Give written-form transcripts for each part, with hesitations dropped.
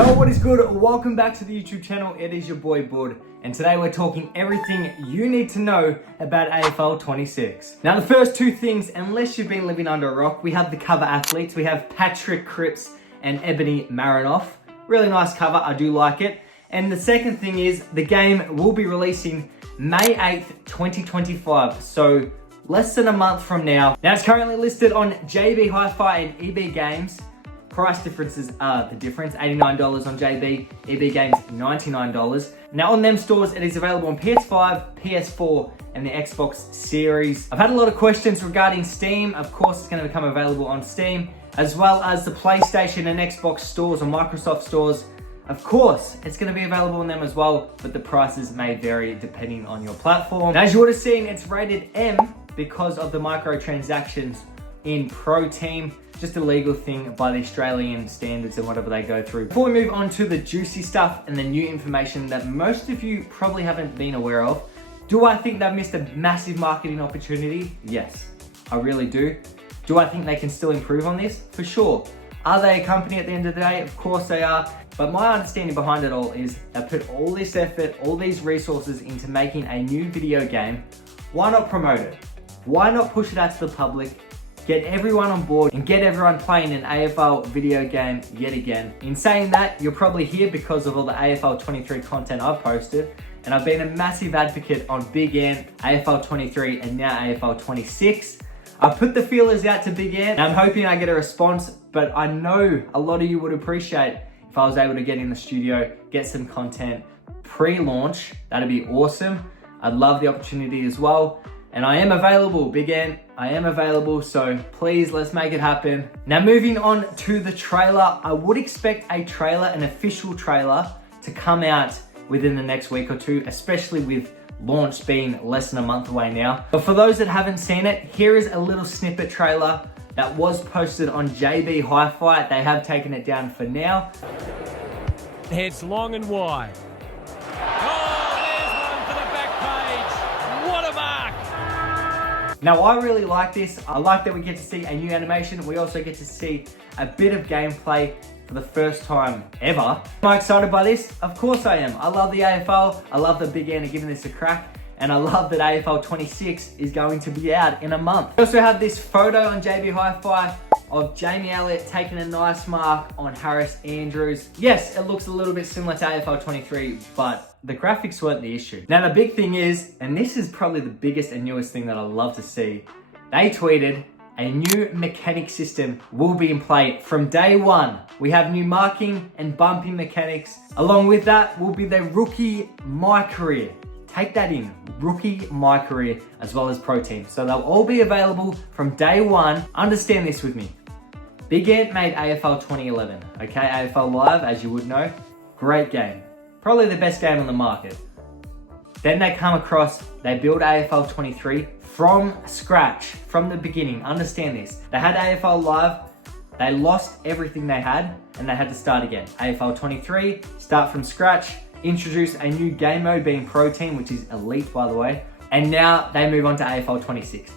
Yo, what is good? Welcome back to the YouTube channel. It is your boy Bud, and today we're talking everything you need to know about AFL26. Now, the first two things, unless you've been living under a rock, we have the cover athletes. We have Patrick Cripps and Ebony Marinoff. Really nice cover, I do like it. And the second thing is the game will be releasing May 8th, 2025. So less than a month from now. Now, it's currently listed on JB Hi-Fi and EB Games. Price differences are the difference, $89 on JB, EB Games $99. Now on them stores, it is available on PS5, PS4, and the Xbox Series. I've had a lot of questions regarding Steam. Of course, it's going to become available on Steam, as well as the PlayStation and Xbox stores or Microsoft stores. Of course, it's going to be available on them as well, but the prices may vary depending on your platform. Now, as you would have seen, it's rated M because of the microtransactions in Pro Team. Just a legal thing by the Australian standards and whatever they go through. Before we move on to the juicy stuff and the new information that most of you probably haven't been aware of, do I think they've missed a massive marketing opportunity? Yes, I really do. Do I think they can still improve on this? For sure. Are they a company at the end of the day? Of course they are. But my understanding behind it all is they put all this effort, all these resources into making a new video game. Why not promote it? Why not push it out to the public? Get everyone on board and get everyone playing an AFL video game yet again. In saying that, you're probably here because of all the AFL23 content I've posted, and I've been a massive advocate on Big Ant, AFL23, and now AFL26. I put the feelers out to Big Ant, and I'm hoping I get a response, but I know a lot of you would appreciate if I was able to get in the studio, get some content pre-launch. That'd be awesome. I'd love the opportunity as well. And I am available, Big Ant. I am available, so please, let's make it happen. Now, moving on to the trailer, I would expect a trailer, an official trailer, to come out within the next week or two, especially with launch being less than a month away now. But for those that haven't seen it, here is a little snippet trailer that was posted on JB Hi-Fi. They have taken it down for now. Heads long and wide. Now, I really like this. I like that we get to see a new animation. We also get to see a bit of gameplay for the first time ever. Am I excited by this? Of course I am. I love the AFL. I love that Big Ant are giving this a crack. And I love that AFL26 is going to be out in a month. We also have this photo on JB Hi-Fi of Jamie Elliott taking a nice mark on Harris Andrews. Yes, it looks a little bit similar to AFL23, but the graphics weren't the issue. Now, the big thing is, and this is probably the biggest and newest thing that I love to see, they tweeted a new mechanic system will be in play from day one. We have new marking and bumping mechanics. Along with that will be the rookie my career. Take that in, rookie my career, as well as Pro Team. So they'll all be available from day one. Understand this with me. Big Ant made AFL 2011, okay? AFL Live, as you would know, great game. Probably the best game on the market. Then they come across, they build AFL 23 from scratch, from the beginning. Understand this. They had AFL Live, they lost everything they had, and they had to start again. AFL 23, start from scratch, introduce a new game mode being Pro Team, which is elite, by the way. And now they move on to AFL 26.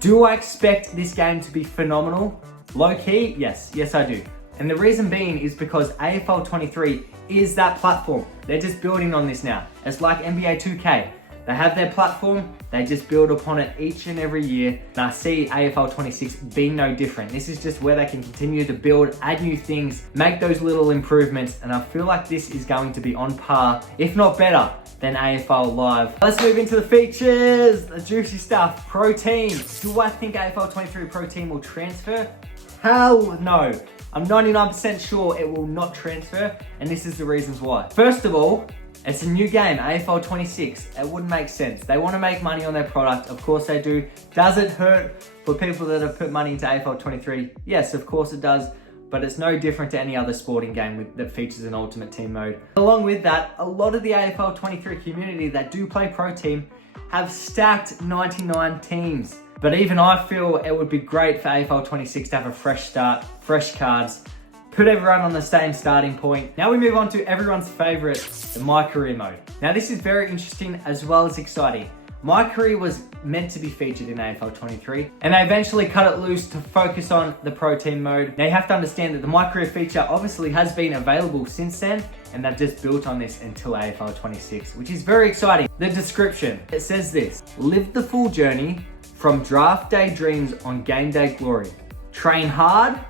Do I expect this game to be phenomenal? Low key, yes, I do. And the reason being is because AFL 23 is that platform. They're just building on this now. It's like NBA 2K. They have their platform, they just build upon it each and every year. And I see AFL 26 being no different. This is just where they can continue to build, add new things, make those little improvements. And I feel like this is going to be on par, if not better, than AFL Live. Let's move into the features, the juicy stuff. Pro Team. Do I think AFL 23 Pro Team will transfer? Hell no. I'm 99% sure it will not transfer, and this is the reasons why. First of all, it's a new game, AFL 26. It wouldn't make sense. They want to make money on their product. Of course they do. Does it hurt for people that have put money into AFL 23? Yes, of course it does, but it's no different to any other sporting game that features an Ultimate Team mode. Along with that, a lot of the AFL 23 community that do play Pro Team have stacked 99 teams. But even I feel it would be great for AFL 26 to have a fresh start, fresh cards, put everyone on the same starting point. Now we move on to everyone's favorite, the My Career mode. Now this is very interesting as well as exciting. My career was meant to be featured in AFL23, and they eventually cut it loose to focus on the pro team mode. Now you have to understand that the My Career feature obviously has been available since then, and they've just built on this until AFL26, which is very exciting. The description, it says this: live the full journey from draft day dreams on game day glory. Train hard,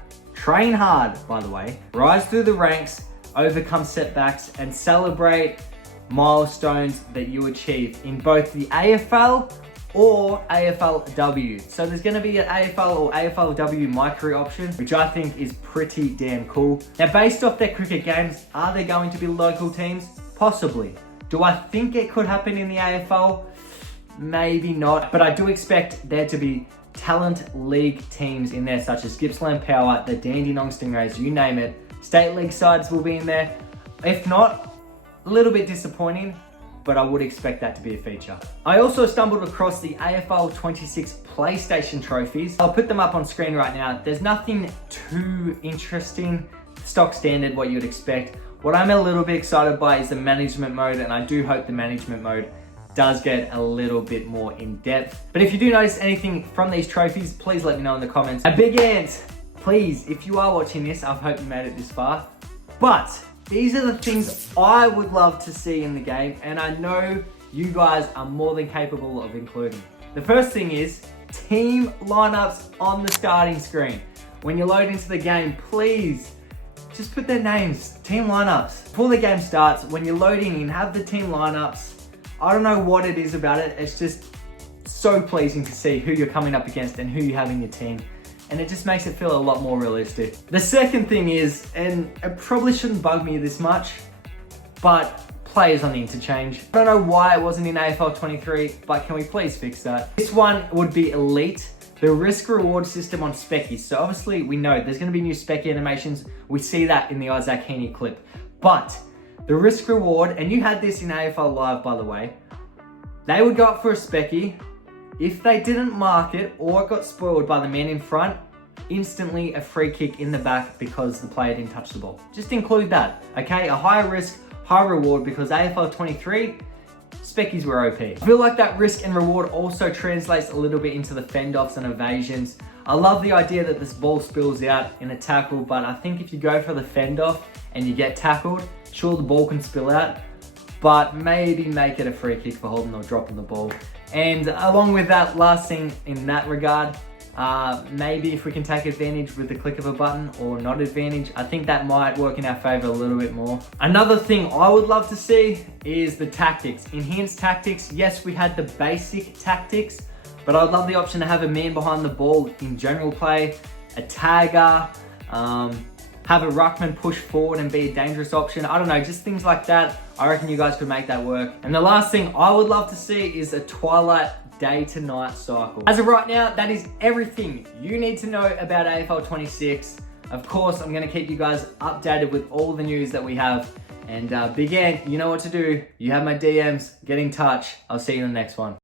by the way. Rise through the ranks, overcome setbacks, and celebrate milestones that you achieve in both the AFL or AFLW. So there's going to be an AFL or AFLW My Career option, which I think is pretty damn cool. Now, based off their cricket games, are there going to be local teams? Possibly. Do I think it could happen in the AFL? Maybe not, but I do expect there to be talent league teams in there, such as Gippsland Power, the Dandenong Stingrays, you name it. State league sides will be in there. If not, a little bit disappointing, but I would expect that to be a feature. I also stumbled across the AFL26 PlayStation trophies. I'll put them up on screen right now. There's nothing too interesting, stock standard, what you'd expect. What I'm a little bit excited by is the management mode, and I do hope the management mode does get a little bit more in depth. But if you do notice anything from these trophies, please let me know in the comments. A big ant, please, if you are watching this, I hope you made it this far. But these are the things I would love to see in the game, and I know you guys are more than capable of including. The first thing is team lineups on the starting screen. When you load into the game, please just put their names, team lineups. Before the game starts, when you're loading in, have the team lineups. I don't know what it is about it. It's just so pleasing to see who you're coming up against and who you have in your team. And it just makes it feel a lot more realistic. The second thing is, and it probably shouldn't bug me this much, but players on the interchange. I don't know why it wasn't in AFL23, but can we please fix that? This one would be elite. The risk reward system on Speckies. So obviously we know there's gonna be new Specky animations. We see that in the Isaac Heaney clip. But the risk reward, and you had this in AFL Live by the way, they would go up for a Specky. If they didn't mark it or it got spoiled by the man in front, instantly a free kick in the back because the player didn't touch the ball. Just include that, okay? A high risk, high reward, because AFL23, Speckies were OP. I feel like that risk and reward also translates a little bit into the fend-offs and evasions. I love the idea that this ball spills out in a tackle, but I think if you go for the fend-off and you get tackled, sure the ball can spill out, but maybe make it a free kick for holding or dropping the ball. And along with that, last thing in that regard, maybe if we can take advantage with the click of a button or not advantage, I think that might work in our favor a little bit more. Another thing I would love to see is the tactics. Enhanced tactics, yes, we had the basic tactics, but I'd love the option to have a man behind the ball in general play, a tagger, have a ruckman push forward and be a dangerous option. I don't know, just things like that. I reckon you guys could make that work. And the last thing I would love to see is a twilight day to night cycle. As of right now, that is everything you need to know about AFL26. Of course, I'm gonna keep you guys updated with all the news that we have. And Big Ant, you know what to do. You have my DMs, get in touch. I'll see you in the next one.